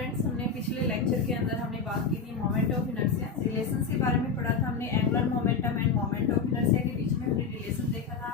Students, हमने पिछले lecture के अंदर हमने बात की थी मोमेंट ऑफ इनर्शिया, रिलेशंस के बारे में पढ़ा था हमने। Angular momentum end moment of inertia के बीच में हमने रिलेशन देखा था।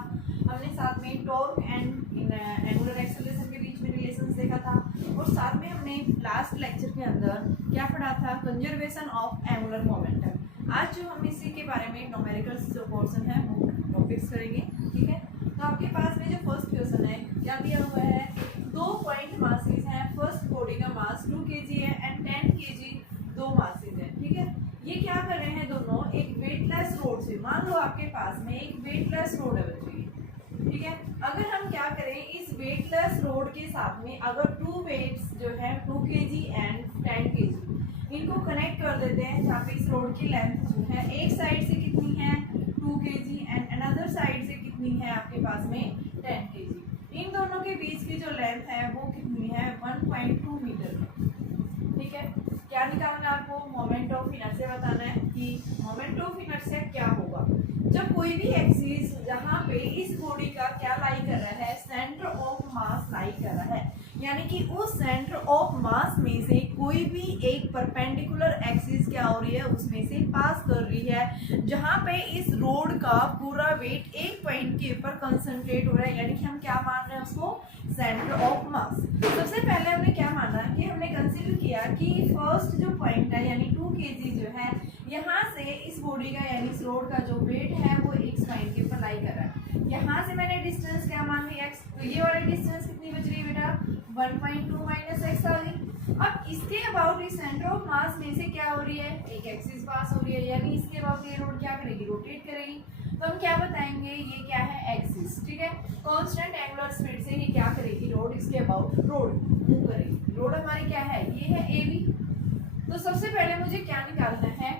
हमने साथ में टॉर्क एंड एंगुलर एक्सेलरेशन के बीच में रिलेशंस देखा था। और साथ में हमने लास्ट लेक्चर के अंदर क्या पढ़ा था, कंजर्वेशन ऑफ एंगुलर मोमेंटम। आज जो हम इसी के बारे में न्यूमेरिकल जो पोर्शन है वो टॉपिक्स करेंगे, ठीक है। तो आपके पास में जो फर्स्ट क्वेश्चन है क्या दिया हुआ है, 2 पॉइंट मासेस हैं। फर्स्ट बॉडी का मास 2 kg है एंड 10 kg 2 मासेस हैं, ठीक है। ये क्या कर रहे हैं दोनों, एक वेटलेस रोड से, मान लो आपके पास में एक वेटलेस रोड है बच्चों, ठीक है। अगर हम क्या करें, इस वेटलेस रोड के साथ में अगर 2 वेट्स जो है 2 kg एंड 10 kg इनको कनेक्ट कर देते हैं, जहाँ पे इस रोड की लेंथ जो है एक साइड से कितनी है 2 kg एंड अनदर साइड से कितनी है आपके पास में 10 kg। इन दोनों के बीच की जो लेंथ है वो कितनी है 1.2 मीटर, ठीक है। क्या निकालना है आपको, मोमेंट ऑफ इनर्शिया बताना है कि मोमेंट ऑफ इनर्शिया क्या होगा जब कोई भी एक्सिस जहाँ पे इस बॉडी का क्या लाई कर रहा है, सेंटर ऑफ मास लाई कर रहा है, यानी कि उस सेंटर ऑफ मास में से कोई भी एक परपेंडिकुलर एक्सिस क्या हो रही है उसमें से पास कर रही है, जहाँ पे इस रोड का पूरा वेट एक पॉइंट के ऊपर कंसंट्रेट हो रहा है, यानी कि हम क्या मान रहे हैं उसको, सेंटर ऑफ मास। सबसे पहले हमने क्या माना कि हमने कंसीडर किया कि फर्स्ट जो पॉइंट है यानी 2 kg जो है, यहाँ से इस बॉडी का यानी इस रोड का जो वेट है वो एक पॉइंट के ऊपर लाई कर रहा है। यहाँ से मैंने डिस्टेंस क्या मान ली x, तो ये वाली डिस्टेंस कितनी बच रही है बेटा 1.2 माइनस x आ गई। अब इसके अबाउट इस सेंटर ऑफ मास में से क्या हो रही है, एक एक्सिस पास हो रही है, यानी इसके अबाउट ये रोड क्या करेगी, रोटेट करेगी। तो हम क्या बताएंगे, ये क्या है एक्सिस, ठीक है। कांस्टेंट एंगुलर स्पीड से ही क्या करेगी रोड, इसके अबाउट रोड मूव करेगी। रोड हमारी क्या है, ये है AB। तो सबसे पहले मुझे क्या निकालना है,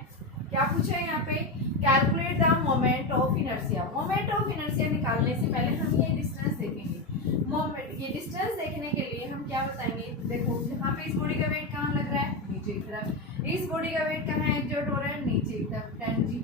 क्या पूछा है यहाँ पे, calculate the moment of inertia. Moment of inertia निकालने से पहले हम ये डिस्टेंस देखेंगे। मोमेंट, ये डिस्टेंस देखने के लिए हम क्या बताएंगे, देखो यहाँ पे इस बॉडी का वेट कहाँ लग रहा है, नीचे की तरफ। इस बॉडी का वेट कहाँ एग्जर्ट हो रहा है, नीचे की तरफ 10G।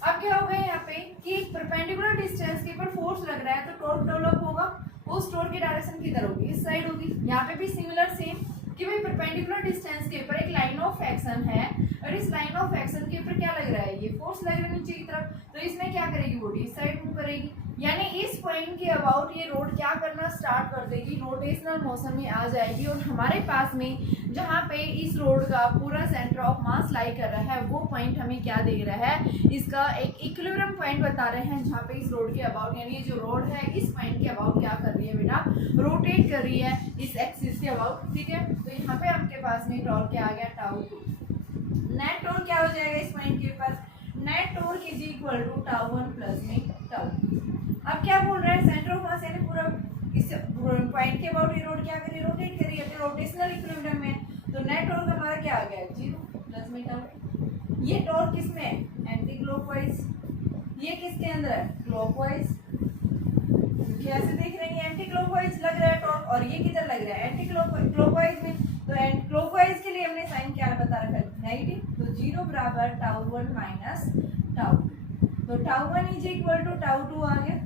अब क्या होगा यहाँ पे कि परपेंडिकुलर डिस्टेंस के ऊपर फोर्स लग रहा है, तो टॉर्क डेवलप होगा, उस टॉर्क की डायरेक्शन किधर होगी, इस साइड होगी। यहाँ पे भी सिमिलर सेम कि भाई परपेंडिकुलर डिस्टेंस के ऊपर एक लाइन ऑफ एक्शन है और इस लाइन ऑफ एक्शन के ऊपर क्या लग रहा है, ये फोर्स लग रहा है नीचे की तरफ, तो इसमें क्या करेगी बॉडी, इस साइड मूव करेगी। यानी इस पॉइंट के अबाउट ये रोड क्या करना स्टार्ट कर देगी, रोटेशनल मोशन में आ जाएगी। और हमारे पास में जहाँ पे इस रोड का पूरा सेंटर ऑफ मास लाई कर रहा है वो पॉइंट हमें क्या दे रहा है, इसका एक इक्विलिब्रियम पॉइंट बता रहे हैं, जहाँ पे इस रोड के अबाउट यानी ये जो रोड है इस पॉइंट के अबाउट क्या कर रही है बेटा, रोटेट कर रही है इस एक्सिस के अबाउट, ठीक है। तो यहाँ पे आपके पास में टॉर्क क्या आ गया, टाउ 2। नेट टॉर्क क्या हो जाएगा इस पॉइंट के ऊपर, net torque is equal to tau 1 plus में टाउ 2। अब क्या बोल रहा है, सेंटर ऑफ मास यानी पूरा इस पॉइंट के अबाउट ये रोड क्या करी, रोटेट करी है, तो रोटेशनल इक्विलिब्रियम में, तो नेट टॉर्क हमारा क्या आ गया 0 प्लस में टाउ। ये टॉर्क किसमें है, एंटी क्लॉकवाइज, ये किसके अंदर है, क्लॉकवाइज। कैसे देख रहे हैं, एंटी क्लॉकवाइज लग रहा है टॉर्क, और ये किधर लग रहा है, एंटी क्लॉकवाइज में। तो एंटी क्लॉकवाइज के लिए हमने साइन क्या बता रखा है, नेगेटिव, तो 0 बराबर टाउ 1 माइनस टाउ 2, तो tau 1 is equal to tau 2 आ गया।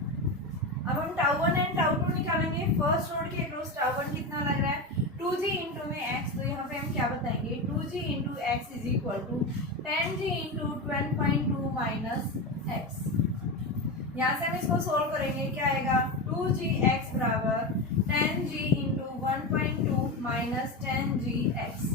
अब हम टाउ 1 एंड टाउ 2 निकालेंगे। फर्स्ट रोड के अक्रॉस टाउ 1 कितना लग रहा है, 2G इंटू में x, तो यहाँ पे हम क्या बताएंगे, 2G into x is equal to 10G into 12.2 minus x. यहाँ से हम इसको सोल्व करेंगे, क्या आएगा 2gx बराबर 10G इंटू 1.2 माइनस 10gx।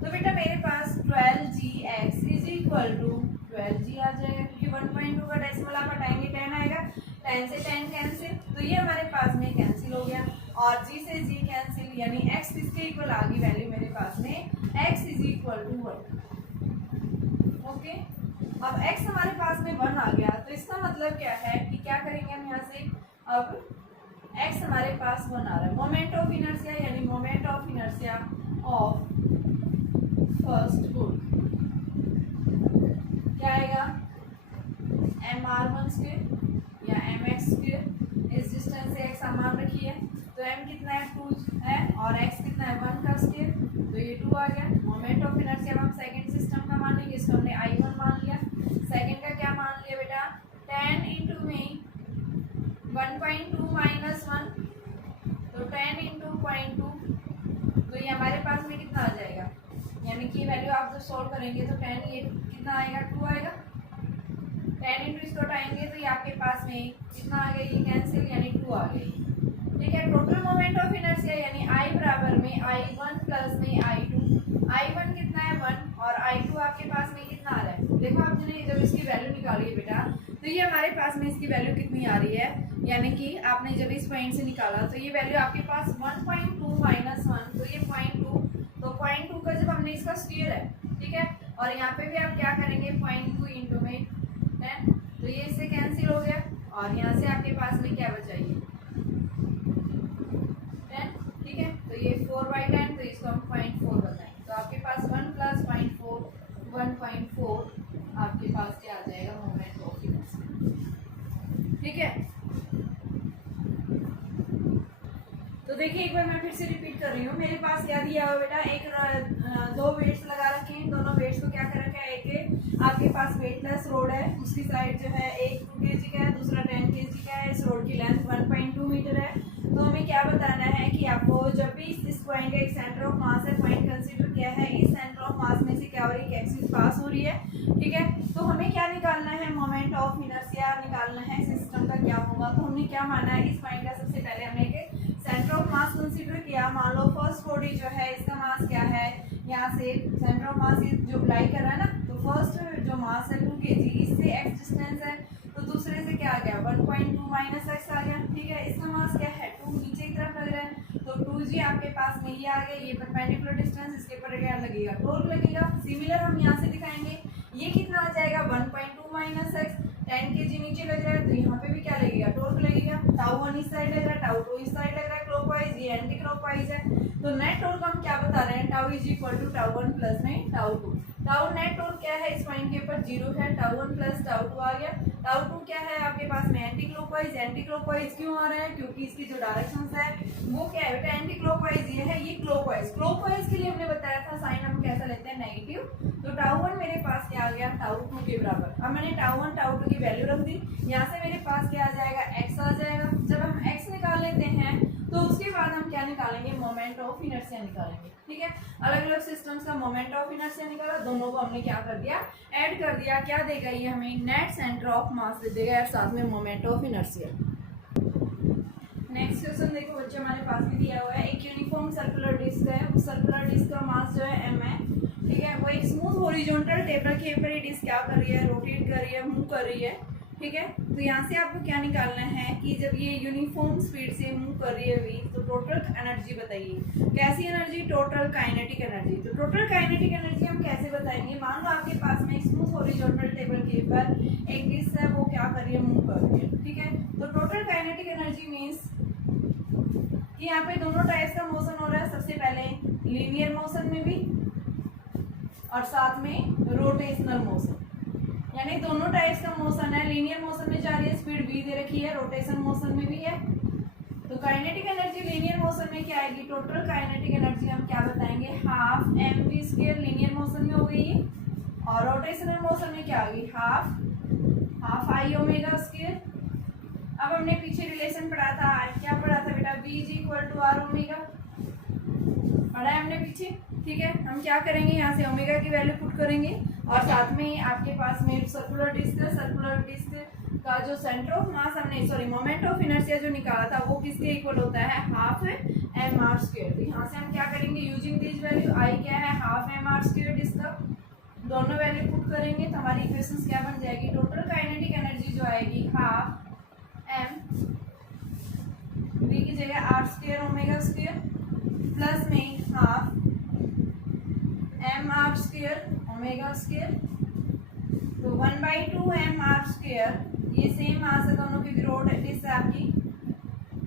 तो बेटा मेरे पास 12gx is equal to 12g आ जाएगा, क्योंकि 1.2 का डेसिमल आप हटाएंगे 10 आएगा, 10 से 10 कैंसिल, तो ये हमारे पास में कैंसिल हो गया, और g से g कैंसिल, यानी x इसके इक्वल आ गई वैल्यू मेरे पास में, x is equal to 1। Okay, अब x हमारे पास में 1 आ गया, तो इसका मतलब क्या है कि क्या करेंगे हम यहाँ से, अब x हमारे पास 1 आ रहा है। मोमेंट ऑफ इनर्शिया यानी moment of inertia of first body क्या आएगा, mr1 स्क्वायर या mx स्क्वायर। इस डिस्टेंस से x मान रखी है, तो m कितना है 2 है और x कितना है 1 का स्क्वायर, तो ये 2 आ गया। मोमेंट ऑफ इनर्शिया हम सेकंड सिस्टम का मानेंगे, इसको हमने I1 मान लिया। सेकंड का क्या मान लिया बेटा, 10 इंटू में 1.2 माइनस 1, तो 10 इंटू 0.2, तो तो ये हमारे पास में कितना आ जाएगा, यानी कि वैल्यू आप जब सॉल्व करेंगे तो 10 ये कितना आएगा, 2 आएगा। 10 इंटू इसको हटाएंगे तो ये आपके पास में कितना आ गया, ये कैंसिल यानी 2 आ गई। ठीक है, टोटल मोमेंट ऑफ इनर्शिया यानी I बराबर में I1 प्लस में I2। I1 कितना है 1 और I2 आपके पास में कितना आ रहा है। देखो आपने जब इसकी वैल्यू निकाली है बेटा, तो ये हमारे पास में इसकी वैल्यू कितनी आ रही है, यानी कि आपने जब इस पॉइंट से निकाला तो ये वैल्यू आपके पास 1.2 माइनस 1, तो ये 0.2, तो 0.2 का जब हमने इसका स्क्वायर है, ठीक है, और यहाँ पे भी आप क्या करेंगे 0.2 इंटू में 10, तो ये इससे कैंसिल हो गया और यहाँ से आपके पास में क्या बचा, ये 10। ठीक है, तो ये 4/10, तो इसको हम 0.4 बताएं, तो आपके पास 1 प्लस 0.4 1.4 आपके पास क्या आ जाएगा, मोमेंट ऑफ इनर्शिया। ठीक है, तो देखिए एक बार मैं फिर से रिपीट कर रही हूँ। मेरे पास क्या दिया हुआ बेटा, एक 2 वेट्स लगा रखे हैं, दोनों वेट्स को क्या कर रखा है, एक आपके पास वेटलेस रोड है, उसकी साइड जो है एक 2 kg का है, दूसरा 10 kg का है, इस रोड की लेंथ 1.2 मीटर है। तो हमें क्या बताना है कि आपको जब भी इस पॉइंट का एक सेंटर ऑफ मास है, पॉइंट कंसीडर किया है, इस सेंटर ऑफ मास में से क्या हो रही है, एक एक्सिस पास हो रही है। ठीक है, तो हमें क्या निकालना है, मोमेंट ऑफ इनर्शिया निकालना है, सिस्टम का क्या होगा। तो हमने क्या माना है, इस पॉइंट का सबसे पहले हमने एक सेंटर ऑफ मास कंसीडर किया। मान लो फर्स्ट बॉडी जो है इसका मास क्या है, यहाँ से सेंटर ऑफ मास जो लाई कर रहा है ना, तो फर्स्ट जो मास है 2 kg, इससे x डिस्टेंस है, तो दूसरे से क्या आ गया 1.2 माइनस x आ गया। ठीक है, इसका मास क्या है 2, नीचे की तरफ लग रहा है, तो 2g आपके पास में ये आ गया, ये परपेंडिकुलर डिस्टेंस, इसके ऊपर क्या लगेगा, टॉर्क लगेगा। सिमिलर हम यहाँ से दिखाएंगे, ये कितना आ जाएगा 1.2 माइनस x, 10 kg नीचे लग रहा है, तो यहाँ पे भी क्या लगेगा, टॉर्क लगेगा। टाउ 1 इस साइड लग रहा है, टाउ 2 इस साइड लग रहा है क्लॉकवाइज, ये एंटी क्लॉकवाइज है, तो नेट टॉर्क हम क्या बता रहे हैं, tau is equal to tau 1 plus में टाउ 2। टाउ नेट टॉर्क क्या है, इस पॉइंट के ऊपर 0 है, टाउ 1 प्लस टाउ 2 आ गया। टाउ 2 क्या है आपके पास में, एंटी क्लॉकवाइज। एंटी क्लॉकवाइज क्यों आ रहा है, क्योंकि इसकी जो डायरेक्शंस है वो क्या है बेटा, एंटी क्लॉकवाइज ये है, ये क्लॉकवाइज। क्लॉकवाइज के लिए हमने बताया था साइन हम कैसा लेते हैं, नेगेटिव। तो टाउ 1 मेरे पास क्या आ गया, टाउ 2 के बराबर। अब मैंने टाउ 1 टाउ 2 की वैल्यू रख दी, यहाँ से मेरे पास क्या आ जाएगा, x आ जाएगा। जब हम x निकाल लेते हैं तो उसके बाद हम क्या निकालेंगे, मोमेंट ऑफ इनर्शिया निकालेंगे। ठीक है, अलग अलग सिस्टम्स का मोमेंट ऑफ इनर्शिया निकाला, दोनों को हमने क्या कर दिया, ऐड कर दिया। क्या देगा ये हमें, नेट सेंटर ऑफ मास दे देगा और साथ में moment of inertia. Next question देखो बच्चे, हमारे पास में दिया हुआ है, एक यूनिफॉर्म सर्कुलर डिस्क है, उस सर्कुलर डिस्क का मास जो है m है। ठीक है, वो एक स्मूथ हॉरिजॉन्टल टेबल के ऊपर ये डिस्क क्या कर रही है, रोटेट कर रही है, मूव कर रही है। ठीक है, तो यहाँ से आपको क्या निकालना है कि जब ये यूनिफॉर्म स्पीड से मूव कर रही है वी, तो टोटल एनर्जी बताइए। कैसी एनर्जी, टोटल काइनेटिक एनर्जी। तो टोटल काइनेटिक एनर्जी हम कैसे बताएंगे, मान लो आपके पास में स्मूथ हॉरिजॉन्टल टेबल के ऊपर एक डिस्क है, वो क्या कर रही है, मूव कर रही है। ठीक है, तो टोटल काइनेटिक एनर्जी मीन्स कि यहाँ पे दोनों टाइप्स का मोशन हो रहा है। सबसे पहले लीनियर मोशन में भी और साथ में रोटेशनल मोशन, यानी दोनों टाइप्स का मोशन है। लीनियर मोशन में जा रही है, स्पीड v दे रखी है, रोटेशन मोशन में भी है। तो काइनेटिक एनर्जी लीनियर मोशन में क्या आएगी, टोटल काइनेटिक एनर्जी हम क्या बताएंगे, हाफ mv² लीनियर मोशन में हो गई है, और रोटेशनल मोशन में क्या होगी, हाफ I ओमेगा स्क्वायर। अब हमने पीछे रिलेशन पढ़ा था, क्या पढ़ा था बेटा, v is equal to r omega, पढ़ा है हमने पीछे। ठीक है, हम क्या करेंगे, यहाँ से ओमेगा की वैल्यू पुट करेंगे, और साथ में आपके पास में सर्कुलर डिस्क है, सर्कुलर डिस्क का जो सेंटर ऑफ मास हमने मोमेंट ऑफ इनर्शिया जो निकाला था वो किसके इक्वल होता है, हाफ mr²। तो यहाँ से हम क्या करेंगे, यूजिंग दिस वैल्यू, I क्या है, हाफ mr² डिस्क का, दोनों वैल्यू पुट करेंगे तो हमारी इक्वेशंस क्या बन जाएगी, टोटल काइनेटिक एनर्जी जो आएगी हाफ m v की जगह r² ओमेगा स्क्वायर प्लस में हाफ mr² ओमेगा स्क्वायर, तो 1/2 mr², ये सेम आ सकता दोनों की ग्रोथ डिस्क आपकी,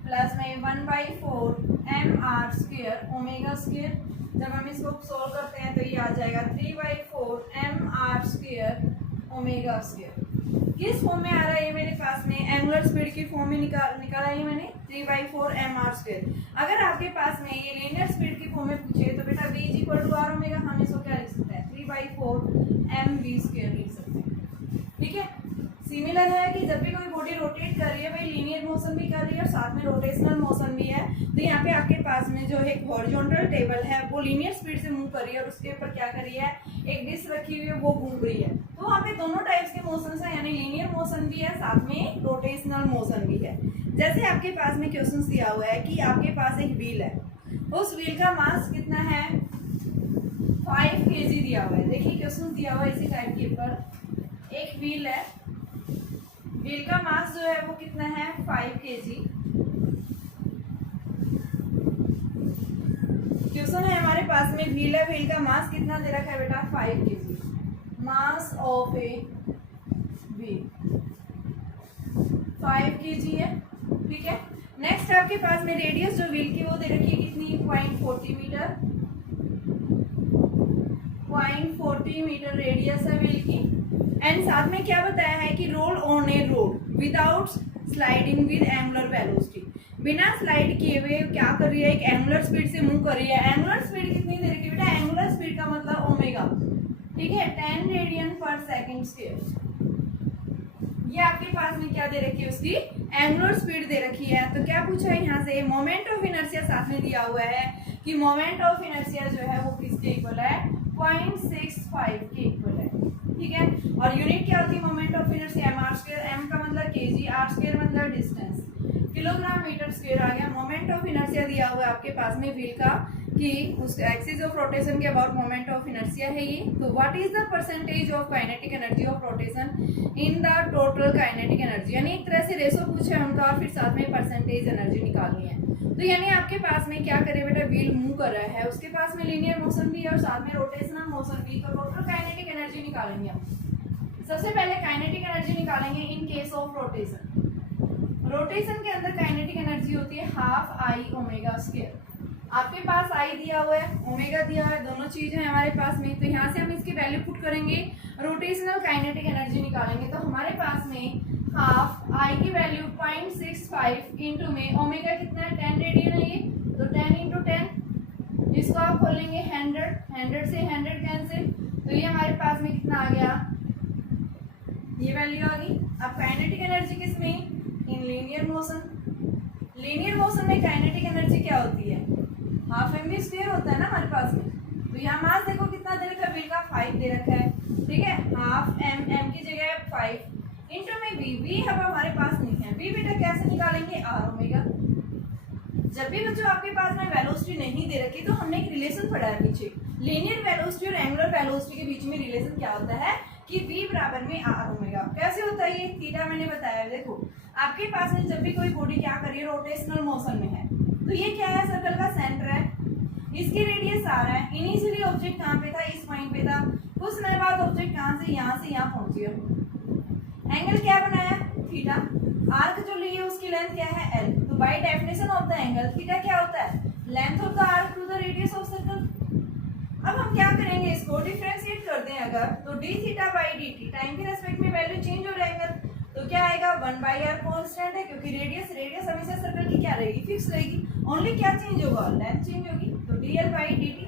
प्लस में 1/4 mr² ओमेगा स्क्वायर। जब हम इसको सोल्व करते हैं तो ये आ जाएगा 3/4 mr² ओमेगा स्क्वायर। किस फॉर्म में आ रहा है ये मेरे पास में, एंगुलर स्पीड की फॉर्म में निकाला है मैंने, 3/4 mr²। अगर आपके पास में ये लीनियर स्पीड की फॉर्म में पूछे तो बेटा v is equal to r omega, हम इसको क्या लिख सकते हैं, 3/4 mv² लिख सकते हैं। ठीक है, सिमिलर है कि जब भी कोई बॉडी रोटेट कर रही है भाई लीनियर मोशन भी कर रही है और साथ में रोटेशनल मोशन भी है। तो यहाँ पे आपके पास में जो एक हॉरिजॉन्टल टेबल है वो लीनियर स्पीड से मूव कर रही है और उसके ऊपर क्या कर रही है, एक डिस्क रखी हुई है वो घूम रही है। तो वहाँ पे दोनों टाइप्स के मोशन है, यानी लीनियर मोशन भी है साथ में रोटेशनल मोशन भी है। जैसे आपके पास में क्वेश्चन दिया हुआ है कि आपके पास एक व्हील है, उस व्हील का मास कितना है 5 kg दिया हुआ है। देखिए क्वेश्चन दिया हुआ है इसी टाइप के ऊपर एक व्हील है, व्हील का मास जो है वो कितना है 5 kg। क्वेश्चन है हमारे पास में व्हील है, व्हील का मास कितना दे रखा है बेटा 5 kg। Mass of a wheel 5 kg है, ठीक है। नेक्स्ट आपके पास में रेडियस जो व्हील की वो दे रखी है कितनी 0.40 मीटर, 0.40 मीटर रेडियस है व्हील की। एंड साथ में क्या बताया है कि roll on A road without sliding with angular velocity, बिना स्लाइड किए हुए क्या कर रही है, एक एंगुलर स्पीड से मूव कर रही है। एंगुलर स्पीड कितनी दे रखी है बेटा, एंगुलर स्पीड का मतलब ओमेगा, ठीक है, 10 रेडियन पर सेकंड स्क्वायर। ये आपके पास में क्या दे रखी है, उसकी एंगुलर स्पीड दे रखी है। तो क्या पूछा है यहाँ से, मोमेंट ऑफ इनर्शिया साथ में दिया हुआ है कि मोमेंट ऑफ इनर्शिया जो है वो किसके इक्वल है 0.65 के इक्वल है, ठीक है। और यूनिट क्या होती है moment of inertia, m r square, m का मतलब केजी, आर स्क्वायर मतलब डिस्टेंस, किलोग्राम मीटर स्क्वायर आ गया। मोमेंट ऑफ इनर्शिया दिया हुआ है आपके पास में व्हील का कि उस एक्सिस ऑफ रोटेशन के अबाउट मोमेंट ऑफ इनर्शिया है ये। तो what is the percentage of kinetic energy of rotation in the total kinetic energy, यानी एक तरह से रेशो पूछा है उनका और फिर साथ में परसेंटेज एनर्जी निकालनी है। तो यानी आपके पास में क्या करे बेटा, व्हील मूव कर रहा है, उसके पास में लीनियर मोशन भी है और साथ में रोटेशनल मोशन भी, तो टोटल काइनेटिक एनर्जी निकालेंगे हम। सबसे पहले काइनेटिक एनर्जी निकालेंगे in case of rotation. Rotation के अंदर काइनेटिक एनर्जी होती है हाफ आई ओमेगा स्क्वायर। आपके पास आई दिया हुआ है, ओमेगा दिया हुआ है, दोनों चीज है हमारे पास में। तो यहाँ से हम इसकी वैल्यू पुट करेंगे, रोटेशनल काइनेटिक एनर्जी निकालेंगे। तो हमारे पास में हाफ आई की वैल्यू 0.65 इंटू में ओमेगा कितना है 10 रेडियन है ये, तो 10 इंटू 10, इसको आप खोलेंगे 100, 100 से 100 कैंसिल, तो ये हमारे पास में कितना आ गया, ये वैल्यू आ गई। अब काइनेटिक एनर्जी किसमें, in linear motion. Linear motion में काइनेटिक एनर्जी क्या होती है, हाफ एम वी स्क्वायर होता है ना हमारे पास में। तो यहाँ मास देखो कितना दे रखा है, व्हील का 5 दे रखा है, ठीक है। हाफ एम, एम की जगह 5 इंटू में वी, वी अब हमारे पास नहीं है, वी बेटा कैसे निकालेंगे, आर ओमेगा। जब भी बच्चों आपके पास में वेलोसिटी नहीं दे रखी तो हमने एक रिलेशन पढ़ा है पीछे, लीनियर वेलोसिटी और एंगुलर वेलोसिटी के बीच में रिलेशन क्या होता है कि v बराबर में आर ओमेगा। कैसे होता है ये, थीटा मैंने बताया। देखो आपके पास में जब भी कोई बॉडी क्या कर रही है, रोटेशनल मोशन में है, तो ये क्या है, सर्कल का सेंटर है, इसकी रेडियस आर है। इनिशियली ऑब्जेक्ट कहाँ पे था, इस पॉइंट पे था, कुछ समय बाद ऑब्जेक्ट कहाँ से यहाँ पहुंच गया। एंगल क्या बनाया, थीटा। आर्क जो ली है उसकी लेंथ क्या है, एल। तो by definition of the angle theta क्या होता है, length of the arc to the radius of circle. अब हम क्या करेंगे, इसको डिफरेंशिएट कर दें अगर, तो D theta by D T, time के रेस्पेक्ट में वैल्यू चेंज हो जाएगा, तो क्या आएगा 1/r कांस्टेंट है, क्योंकि रेडियस हमेशा सर्कल की क्या रहेगी, फिक्स रहेगी। ओनली क्या चेंज होगा, लेंथ चेंज होगी, तो dl बाई dt।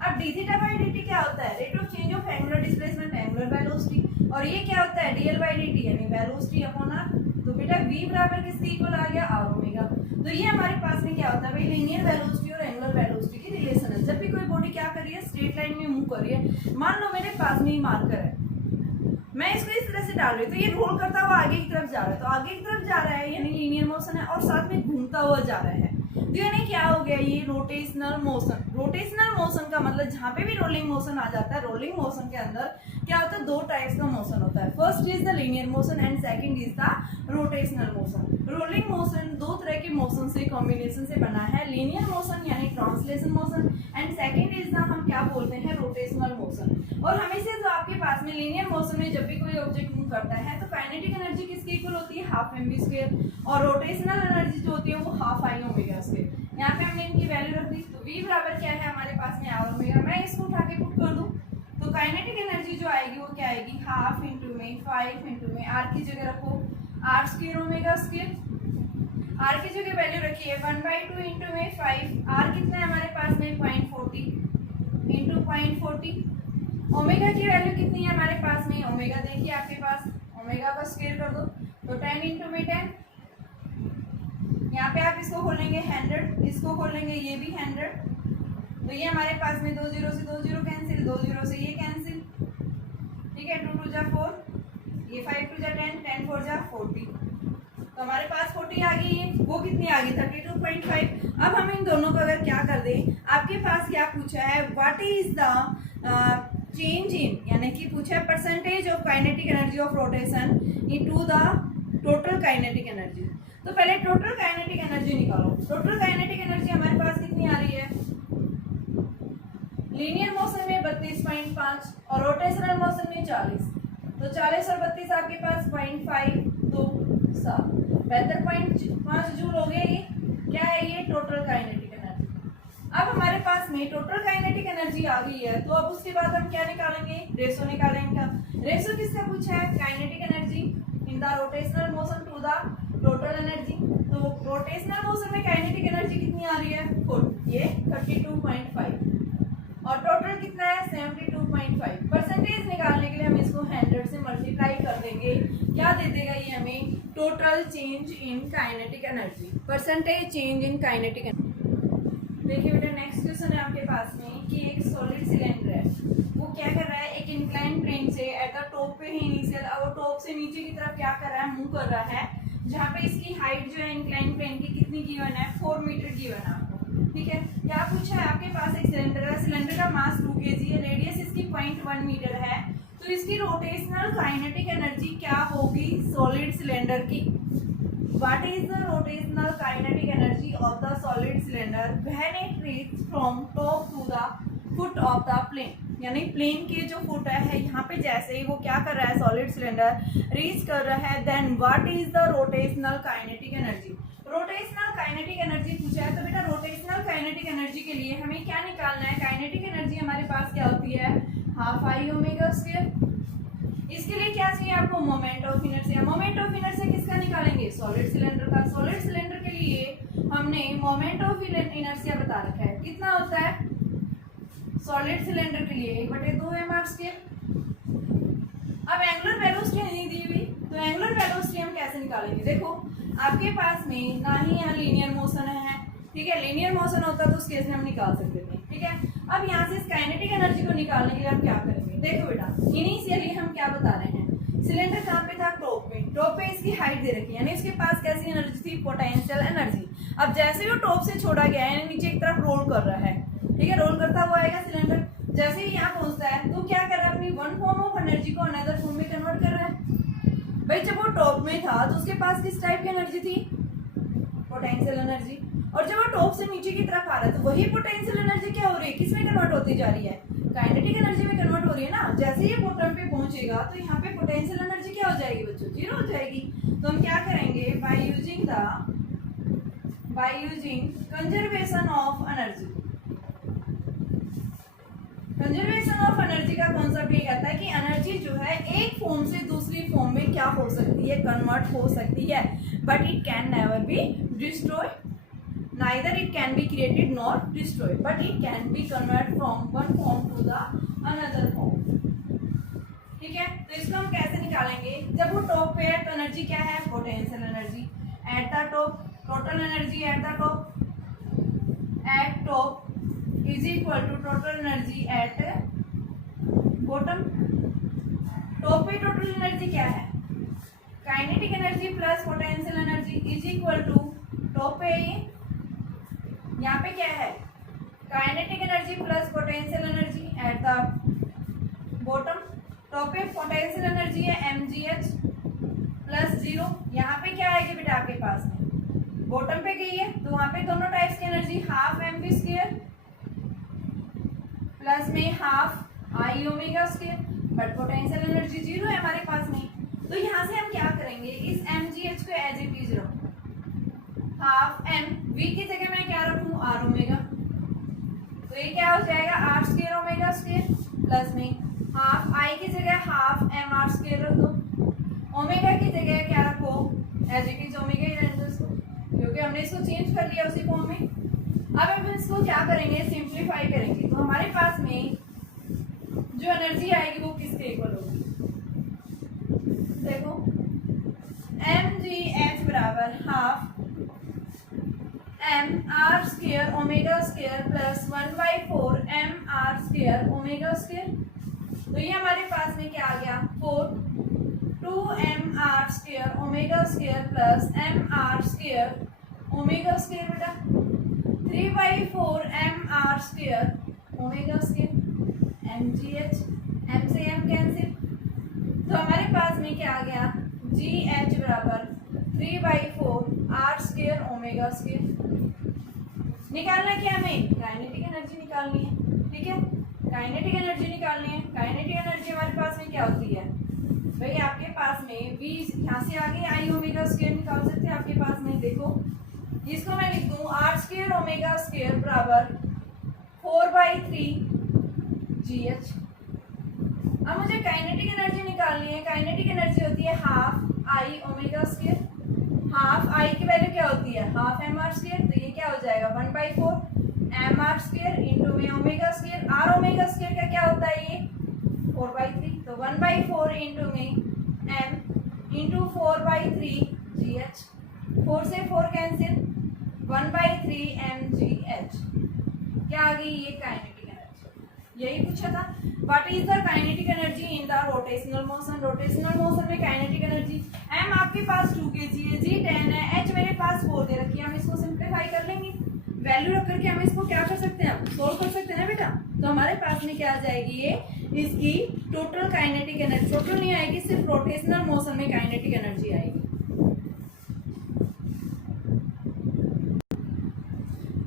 अब d थीटा बाई dt क्या होता है, rate of change of angular displacement, angular velocity. और ये क्या होता है, dl बाई dt यानी वेलोसिटी अपॉन r। तो बेटा v बराबर किसके इक्वल आ गया, r ओमेगा। तो ये हमारे पास में क्या होता है भाई, लीनियर वेलोसिटी और एंगुलर वेलोसिटी की रिलेशन है। जब भी कोई बॉडी क्या कर रही है, स्ट्रेट लाइन में मूव कर रही है, मान लो मेरे पास में ही मार्कर है, मैं इसको इस तरह से डाल रही हूँ, तो ये रोल करता हुआ आगे की तरफ जा रहा है, तो आगे की तरफ जा रहा है यानी लीनियर मोशन है, और साथ में घूमता हुआ जा रहा है, तो यानी क्या हो गया, ये रोटेशनल मोशन। रोटेशनल मोशन का मतलब जहाँ पे भी रोलिंग मोशन आ जाता है, रोलिंग मोशन के अंदर क्या होता है, दो टाइप्स का मोशन होता है। First is the linear motion and second is the rotational motion. Rolling motion दो तरह के मोशन से कॉम्बिनेशन से बना है, लीनियर मोशन यानी translation motion, and second is the हम क्या बोलते हैं, रोटेशनल मोशन। और हमेशा जो आपके पास में लीनियर मोशन में जब भी कोई ऑब्जेक्ट मूव करता है तो काइनेटिक एनर्जी किसके इक्वल होती है, हाफ एम वी स्क्वायर, और रोटेशनल एनर्जी जो होती है वो हाफ आई ओमेगा स्क्वायर। यहाँ पे हमने इनकी वैल्यू रख दी, तो v बराबर क्या है हमारे पास में, आर ओमेगा। मैं इसको उठा के पुट कर दूं तो काइनेटिक एनर्जी जो आएगी वो क्या आएगी, हाफ इंटू में 5 इंटू में आर की जगह रखो r square omega square, r की जगह वैल्यू रखिए 1/2 इंटू में 5, आर कितना है हमारे पास में 0.40 इंटू 0.40, ओमेगा की वैल्यू कितनी है हमारे पास में, ओमेगा देखिए आपके पास ओमेगा का स्क्वायर कर दो तो 10 इंटू में 10। यहाँ पे आप इसको खोलेंगे 100, इसको खोलेंगे ये भी 100, तो ये हमारे पास में 2 जीरो से 2 जीरो कैंसिल, 2 जीरो से ये कैंसिल, ठीक है। 2 2 जा 4, ये 5 2 जा 10, 10 4 जा 40, तो हमारे पास 40 आ गई है। वो कितनी आ गई 32.5। अब हम इन दोनों को अगर क्या कर दें, आपके पास क्या पूछा है, what is the change in, यानी कि पूछा है percentage of kinetic energy of rotation into the total kinetic energy. तो पहले टोटल काइनेटिक एनर्जी निकालो। टोटल काइनेटिक एनर्जी हमारे पास कितनी आ रही है, लीनियर मोशन में 32.5 और रोटेशनल मोशन में 40, तो 40 और 32 आपके पास 0.5 तो 7, 72.5 जूल हो गया। ये क्या है, ये टोटल काइनेटिक एनर्जी। अब हमारे पास में टोटल काइनेटिक एनर्जी आ गई है, तो अब उसके बाद हम क्या निकालेंगे, रेशो निकालेंगे। रेशो किसका पूछा है, kinetic energy in the rotational motion to the total energy. तो रोटेशनल मोशन में काइनेटिक एनर्जी कितनी आ रही है 4, ये 32.5 और टोटल कितना है 72.5। परसेंटेज निकालने के लिए हम इसको 100 से मल्टीप्लाई कर देंगे, क्या दे देगा ये हमें, total change in kinetic energy, percentage change in kinetic energy. देखिए बेटा नेक्स्ट क्वेश्चन है आपके पास में कि एक सॉलिड सिलेंडर है, वो क्या कर रहा है, एक इंक्लाइन प्लेन से एट द टॉप पे है इनिशियल, अब वो टॉप से नीचे की तरफ क्या कर रहा है, मूव कर रहा है, जहाँ पे इसकी हाइट जो है इंक्लाइन प्लेन की कितनी गिवन है, 4 मीटर गिवन है आपको, ठीक है। क्या पूछा है, आपके पास एक सिलेंडर है, सिलेंडर का मास 2 kg है, रेडियस इसकी 0.1 मीटर है, तो इसकी रोटेशनल काइनेटिक एनर्जी क्या होगी सॉलिड सिलेंडर की। What is the rotational kinetic energy of the solid cylinder when it reaches from top to the foot of the plane? यानी प्लेन के जो फुट है यहाँ पे जैसे ही वो क्या कर रहा है सॉलिड सिलेंडर रीच कर रहा है, then what is the rotational kinetic energy. Rotational kinetic energy पूछा है, तो बेटा रोटेशनल काइनेटिक एनर्जी के लिए हमें क्या निकालना है, काइनेटिक एनर्जी हमारे पास क्या होती है, हाफ आई ओमेगा स्क्वायर। इसके लिए क्या चाहिए आपको, moment of inertia. Moment of inertia किसका निकालेंगे, सॉलिड सिलेंडर का। सॉलिड सिलेंडर के लिए हमने मोमेंट ऑफ इनर्शिया बता रखा है, कितना होता है सॉलिड सिलेंडर के लिए 1/2 mr²। अब एंगुलर वेलोसिटी नहीं दी हुई, तो एंगुलर वेलोसिटी हम कैसे निकालेंगे, देखो आपके पास में ना ही यहाँ लीनियर मोशन है, ठीक है, लीनियर मोशन होता तो उस केस में हम निकाल सकते थे, ठीक है। अब यहाँ से इस काइनेटिक एनर्जी को निकालने के लिए हम क्या करेंगे, देखो बेटा इनिशियली हम क्या बता रहे हैं, सिलेंडर कहाँ पे था, टॉप पे, टॉप पे इसकी हाइट दे रखी है, यानी इसके पास कैसी एनर्जी थी, पोटेंशियल एनर्जी। अब जैसे ही वो टॉप से छोड़ा गया है, यानी नीचे की तरफ रोल कर रहा है, ठीक है, रोल करता हुआ आएगा सिलेंडर, जैसे ही यहाँ पहुंचता है तो क्या कर रहा है, अपनी वन फॉर्म ऑफ एनर्जी को अनदर फॉर्म में कन्वर्ट कर रहा है। भाई जब वो टॉप में था तो उसके पास किस टाइप की एनर्जी थी, पोटेंशियल एनर्जी, और जब वो टॉप से नीचे की तरफ आ रहा है तो वही पोटेंशियल एनर्जी क्या हो रही है, किसमें कन्वर्ट होती जा रही है, काइनेटिक एनर्जी में कन्वर्ट हो रही है ना। जैसे ही बॉटम पे पहुंचेगा तो यहाँ पे पोटेंशियल एनर्जी क्या हो जाएगी बच्चों, 0 हो जाएगी। तो हम क्या करेंगे, by using conservation of energy. Conservation of energy का कॉन्सेप्ट ये कहता है कि एनर्जी जो है एक फॉर्म से दूसरी फॉर्म में क्या हो सकती है, कन्वर्ट हो सकती है, but it can never be destroy, neither it can be created nor destroyed, but it can be converted from one form to the another form, ठीक है। तो इसको हम कैसे निकालेंगे, जब वो टॉप पे है तो एनर्जी क्या है, potential energy at the top, total energy at the top is equal to total energy at bottom. Top पे टोटल एनर्जी क्या है, kinetic energy plus potential energy is equal to top पे यहाँ पे क्या है, kinetic energy plus potential energy at the bottom. Top पे potential energy है mgh प्लस 0, यहाँ पे क्या आएगी बेटा आपके पास में, बॉटम पे गई है तो वहाँ पे दोनों टाइप्स की एनर्जी हाफ mv² प्लस में half I omega square, but potential energy 0 है हमारे पास में। तो यहाँ से हम क्या करेंगे, इस mgh को एज इट इज रखो, हाफ m, v की जगह मैं क्या रखूं, r ओमेगा, तो ये क्या हो जाएगा r² ओमेगा स्क्वायर प्लस में हाफ i की जगह हाफ m r² रख दो, ओमेगा की जगह क्या रखो, एज इट इज ओमेगा ही रहने दो इसको, क्योंकि हमने इसको चेंज कर लिया उसी फॉर्म में। अब हम इसको क्या करेंगे, सिंप्लीफाई करेंगे, तो हमारे पास में जो एनर्जी आएगी वो किसके इक्वल होगी, देखो एम जी एच बराबर half m r square omega square plus 1/4 m r square omega square. तो ये हमारे पास में क्या आ गया 2m r square omega square plus m r square omega square बेटा 3/4 m r square omega square m g h, m से एम कैंसिल। तो हमारे पास में क्या आ गया जी एच बराबर 3/4 आर स्क्वायर ओमेगा स्क्वायर। निकालना क्या हमें काइनेटिक एनर्जी निकालनी है, ठीक है। काइनेटिक एनर्जी निकालनी है। काइनेटिक एनर्जी हमारे पास में क्या होती है भाई, आपके पास में v यहाँ से आगे आई ओमेगा स्क्वायर निकाल सकते हैं आपके पास में। देखो इसको मैं लिख दूं आर स्क्वायर ओमेगा स्क्वायर बराबर 4/3 जी एच। अब मुझे काइनेटिक एनर्जी निकालनी है। काइनेटिक एनर्जी होती है half I omega square. Half I की वैल्यू क्या होती है हाफ एम आर स्क्वायर। तो ये क्या हो जाएगा 1/4 एम आर स्क्वायर इंटू में omega square. R omega square का क्या होता है ये 4/3। तो 1/4 इंटू में एम इंटू 4/3 जी एच। 4 से 4 कैंसिल 1/3 एम जी एच। क्या आ गई ये काइनेटिक एनर्जी। यही पूछा था what is the kinetic energy in the rotational motion. Rotational motion में काइनेटिक एनर्जी एम आपके पास 2 kg है, जी 10 है, एच मेरे पास 4 दे रखी है। हम इसको सिंप्लीफाई कर लेंगे, वैल्यू रख करके हम इसको क्या कर सकते हैं सोल्व कर सकते हैं ना बेटा। तो हमारे पास में क्या आ जाएगी ये इसकी टोटल काइनेटिक एनर्जी। टोटल नहीं आएगी, सिर्फ रोटेशनल मोशन में काइनेटिक एनर्जी आएगी।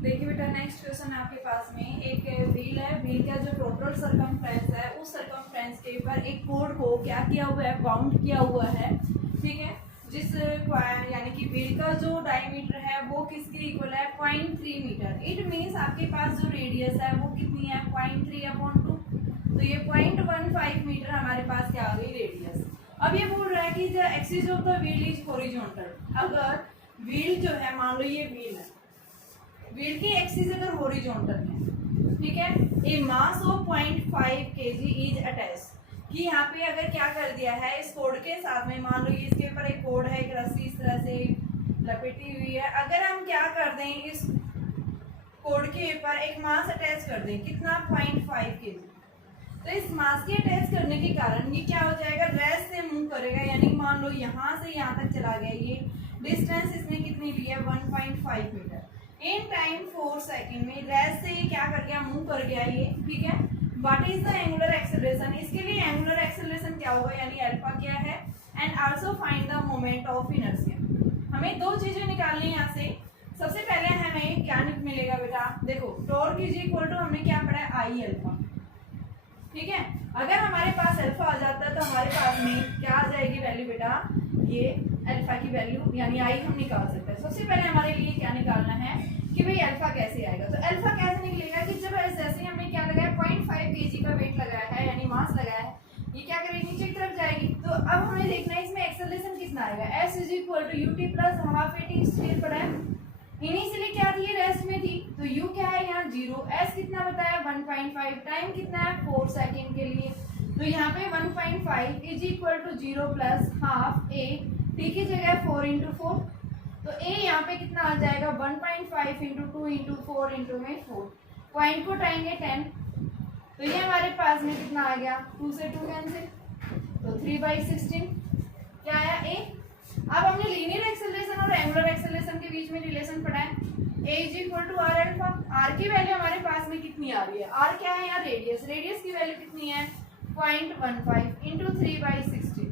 देखिए बेटा नेक्स्ट क्वेश्चन आपके पास में एक व्हील है। व्हील का जो टोटल सरकमफ्रेंस है उस सरकमफ्रेंस के ऊपर एक कोड को क्या किया हुआ है बाउंड किया हुआ है, ठीक है। जिस यानी कि व्हील का जो डायमीटर है वो किसके इक्वल है 0.3 मीटर। इट मीन्स आपके पास जो रेडियस है वो कितनी है 0.3/2। तो ये 0.15 मीटर हमारे पास क्या आ गई रेडियस। अब ये बोल रहा है कि the axis of the wheel is horizontal. अगर व्हील जो है मान लो ये व्हील है, व्हील की एक्सिस अगर हॉरिजॉन्टल है, ठीक है, a mass of 0.5 kg is attach. कि यहाँ पे अगर क्या कर दिया है इस कोड के साथ में मान लो इसके ऊपर एक कोड है, एक रस्सी इस तरह से लपेटी हुई है। अगर हम क्या कर दें इस कोड के ऊपर एक मास अटैच कर दें कितना 0.5 kg। तो इस मास के अटैच करने के कारण ये क्या हो जाएगा रेस्ट से मूव करेगा। यानी मान लो यहाँ से यहाँ तक चला गया, ये डिस्टेंस इसने कितनी ली है 1.5 मीटर। इन टाइम 4 सेकंड में रेस्ट से ये क्या कर गया मूव कर गया ये, ठीक है। What is the angular acceleration. इसके लिए एंगुलर एक्सेलरेशन क्या होगा यानी अल्फा क्या है and also find the moment of inertia. हमें दो चीजें निकालनी है यहाँ से। सबसे पहले हमें क्या मिलेगा बेटा, देखो टॉर्क इज इक्वल टू हमने क्या पढ़ा है आई अल्फा, ठीक है। अगर हमारे पास अल्फा आ जाता है तो हमारे पास में क्या आ जाएगी वैल्यू बेटा, ये अल्फा की वैल्यू यानी आई हम निकाल सकते हैं। सबसे पहले हमारे लिए क्या निकालना है कि भाई अल्फा कैसे आएगा। तो अल्फा कैसे निकलेगा कि जब जैसे हमने क्या लगाया 0.5 kg का वेट लगाया है यानी मास लगाया है, ये क्या करेगी नीचे की तरफ जाएगी। तो अब हमें देखना है इसमें एक्सेलरेशन कितना आएगा। s is equal to ut plus half at square पड़ा है। इनिशियली क्या थी रेस्ट में थी तो u क्या है यहाँ 0, s कितना बताया 1.5, टाइम कितना है 4 सेकंड के लिए। तो यहाँ पे 1.5 is equal to 0 plus half a, t की जगह 4 इंटू 4। तो a यहाँ पे कितना आ जाएगा 1.5 इंटू 2 इंटू 4 इंटू में 4। पॉइंट को उठाएंगे 10, तो ये हमारे पास में कितना आ गया 2 से 2 कैंसिल, तो 3/16 क्या आया a। अब हमने लीनियर एक्सेलरेशन और एंगुलर एक्सेलरेशन के बीच में रिलेशन पढ़ा है। a is equal to r alpha. R की वैल्यू हमारे पास में कितनी आ रही है, आर क्या है यहाँ रेडियस, रेडियस की वैल्यू कितनी है 0.15 इंटू 3/16।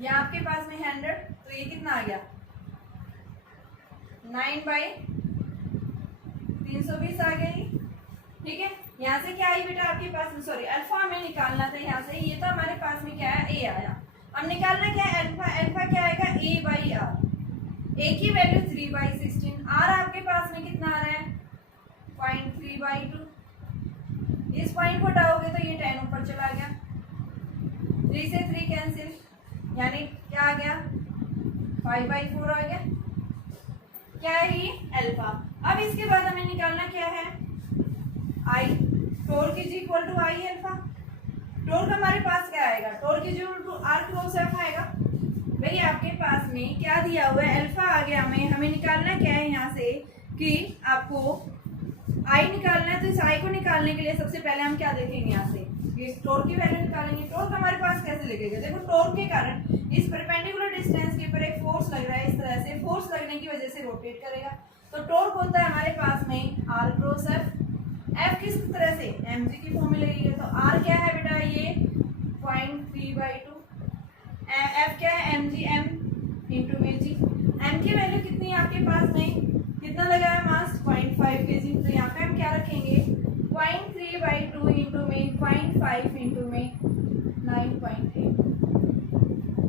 यहाँ आपके पास में 100, तो ये कितना आ गया 9/320 आ गई, ठीक है। यहाँ से क्या आई बेटा आपके पास में, सॉरी अल्फा हमें निकालना था यहाँ से। ये तो हमारे पास में क्या है a आया। अब निकालना क्या है अल्फा, अल्फा क्या आएगा a/r। a की वैल्यू 3/16, r आपके पास में कितना आ रहा है 0.3/2। इस पॉइंट को हटाओगे तो ये 10 ऊपर चला गया, 3 से 3 कैंसिल यानी क्या आ गया 5/4 आ गया। क्या है ये अल्फा। अब इसके बाद हमें निकालना क्या है I, torque is equal to I alpha. Torque हमारे पास क्या आएगा, torque is equal to r cross F आएगा। भाई आपके पास में क्या दिया हुआ है, अल्फा आ गया, हमें निकालना क्या है यहाँ से कि आपको आई निकालना है। तो इस आई को निकालने के लिए सबसे पहले हम क्या देखेंगे, यहाँ से इस टॉर्क की वैल्यू निकालेंगे। टॉर्क हमारे पास कैसे लगेगा, देखो टॉर्क के कारण इस परपेंडिकुलर डिस्टेंस के ऊपर एक फोर्स लग रहा है, इस तरह से फोर्स लगने की वजह से रोटेट करेगा। तो टॉर्क होता है हमारे पास में आर क्रॉस एफ। एफ किस तरह से, एम जी की फॉर्म में लगेगी। तो आर क्या है बेटा, ये 0.3/2, एफ क्या है, एम जी, एम इंटू में जी। एम की वैल्यू कितनी है आपके पास में, कितना लगा है मास, 0.5 kg। तो यहाँ पे हम क्या रखेंगे, 0.3/2 इंटू में 0.5 इंटू में 9.8,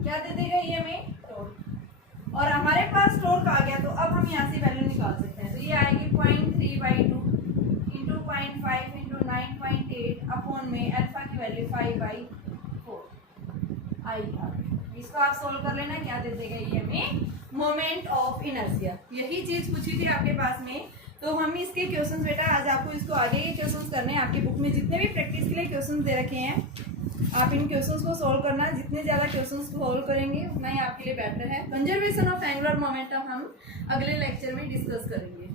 क्या दे देगा ये हमें, टॉर्क। और हमारे पास टॉर्क आ गया, तो अब हम यहाँ से वैल्यू निकाल सकते हैं। तो ये आएगी 0.3/2 इंटू 0.5 इंटू 9.8 अपॉन में अल्फा की वैल्यू 5/4 आई। इसको आप सोल्व कर लेना, क्या दे देगा ये हमें, मोमेंट ऑफ इनर्शिया। यही चीज पूछी थी आपके पास में। तो हम इसके क्वेश्चंस बेटा आज आपको इसको आगे के क्वेश्चंस करने हैं। आपकी बुक में जितने भी प्रैक्टिस के लिए क्वेश्चंस दे रखे हैं, आप इन क्वेश्चंस को सोल्व करना। जितने ज्यादा क्वेश्चंस को सोल्व करेंगे उतना ही आपके लिए बेटर है। कंजर्वेशन ऑफ एंगुलर मोमेंटम हम अगले लेक्चर में डिस्कस करेंगे।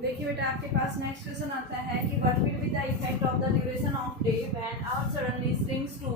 देखिए बेटा आपके पास नेक्स्ट क्वेश्चन आता है कि what will be the effect of the duration of day when earth suddenly shrinks to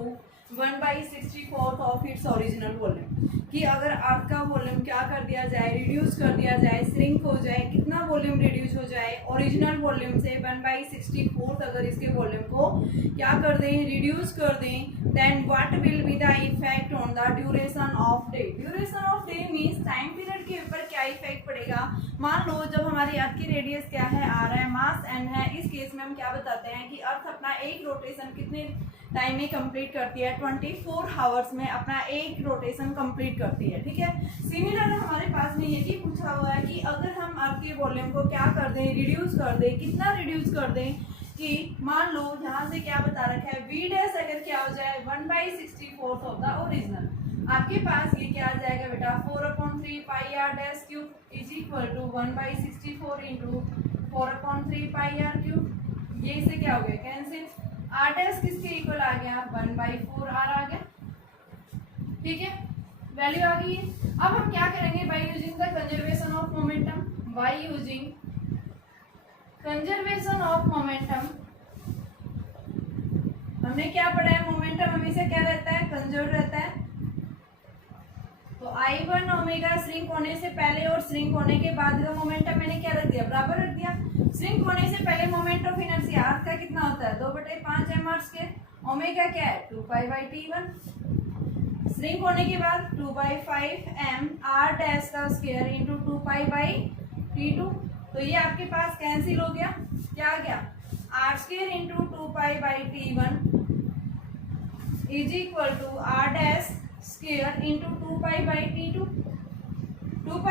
1/64 of its original volume. कि अगर अर्थ का वॉल्यूम क्या कर दिया जाए, रिड्यूस कर दिया जाए, श्रिंक हो जाए, कितना वॉल्यूम रिड्यूस हो जाए, ओरिजिनल वॉल्यूम से 1/64 अगर इसके वॉल्यूम को क्या कर दें, रिड्यूस कर दें, then what will be the effect on the duration of day. Duration of day means time period के ऊपर क्या इफेक्ट पड़ेगा। मान लो जब हमारी अर्थ की रेडियस क्या है, आ रहा है, मास एन है, इस केस में हम क्या बताते हैं कि अर्थ अपना एक रोटेशन कितने टाइम में कंप्लीट करती है, 24 आवर्स में अपना एक रोटेशन कंप्लीट करती है। ठीक है, सिमिलर हमारे पास में ये भी पूछा हुआ है कि अगर हम अर्थ के वॉल्यूम को क्या कर दें, रिड्यूस कर दें, कितना रिड्यूस कर दें कि मान लो यहाँ से क्या बता रखा है, वी डैश अगर क्या हो जाए 1/64 ऑफ द ओरिजिनल, आपके पास ये क्या आ जाएगा बेटा, 4/3 pi r dash cube is equal to 1/64 into 4/3 pi r cube. ये इससे क्या हो गया, कैंसिल। आर डैश किसके इक्वल आ गया, 1/4 आर आ गया। ठीक है, वैल्यू आ गई है। अब हम क्या करेंगे, by using the conservation of momentum, by using conservation of momentum. हमने क्या पढ़ा है, मोमेंटम हमेशा क्या रहता है, कंजर्व रहता है। तो I1 ओमेगा श्रिंक होने से पहले और श्रिंक होने के बाद का मोमेंटम मैंने क्या रख दिया, बराबर रख दिया। श्रिंक होने से पहले मोमेंट ऑफ इनर्शिया अर्थ का कितना होता है, 2/5 mr²। ओमेगा क्या है, 2π/t1। श्रिंक होने के बाद 2/5 m r डैश का स्क्वायर इंटू 2π/t2। तो ये आपके पास कैंसिल हो गया, क्या आ गया, r² into 2π/t1 is equal to r dash square into 2π/t2। 2π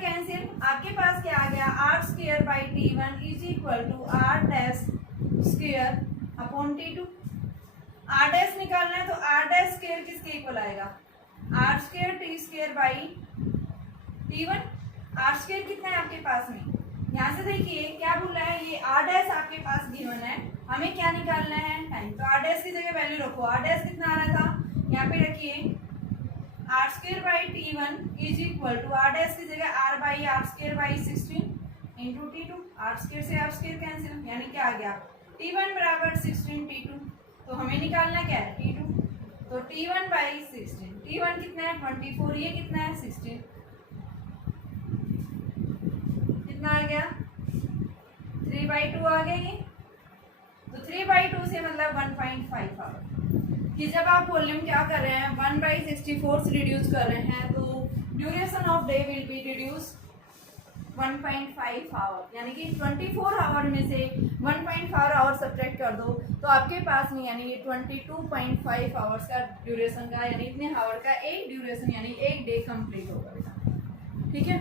cancel, आपके पास क्या आ गया, r²/t1 is equal to r dash square upon t2। r dash निकालना है तो r डैश स्क्वायर किसके इक्वल आएगा, r² t²/t1। r² कितना है आपके पास में, यहाँ से देखिए क्या बोल रहा है, ये r डैश आपके पास गिवन है, हमें क्या निकालना है, टाइम। तो r डैश की जगह वैल्यू रखो, r डैश कितना आ रहा था, यहाँ पे रखिए r²/t1 is equal to r dash की जगह r/r²/16 इंटू t2। r² से r² कैंसिल, यानी क्या आ गया, t1 बराबर 16 t2। तो हमें निकालना क्या है, t2। तो t1/16, t1 कितना है 24, ये कितना है 16, कितना आ गया 3/2 आ गया ये। तो 3/2 से मतलब 1.5 आवर। कि जब आप वॉल्यूम क्या कर रहे हैं, 1/64 से रिड्यूस कर रहे हैं, तो duration of day will be reduce 1.5 hour, यानी कि 24 आवर में से 1.5 आवर सब्ट्रैक्ट कर दो तो आपके पास में यानी ये 22.5 आवर्स का ड्यूरेशन का, यानी इतने आवर का एक ड्यूरेशन यानी एक डे कंप्लीट होगा बेटा। ठीक है।